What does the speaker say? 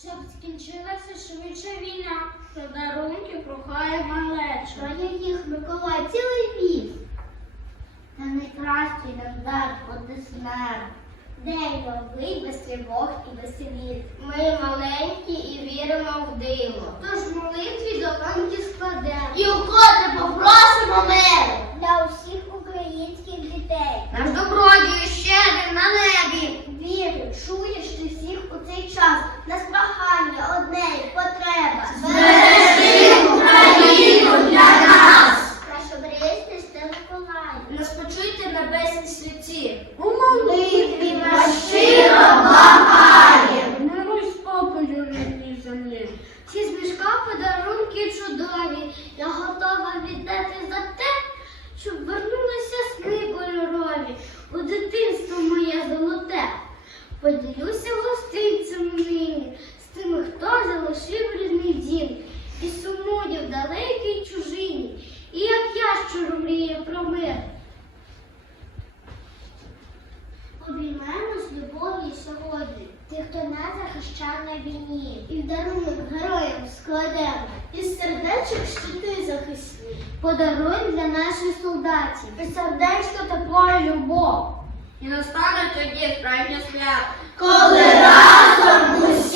щоб скінчилася швидше війна. Подарунки прохає малеча. Що їх Миколай цілий віз. Та найкращий нам дар буде смерть. День новий без тривог і без. Ми маленькі і віримо в диво. Тож молитві долоньки складемо. І у небесні світі. У молитві щиро благає. Миру й спокою рідній землі. Ці з мішка подарунки чудові. Я готова віддати за те, щоб вернулися сни кольорові. У дитинство моє золоте. Поділюся гостинцем захищав на війні, і в дарунок героям складемо. Із сердечок щити захисні. Подаруй для наших солдатів. І сердечко тепло і любов. І настане тоді справжнє свято. Коли разом усі.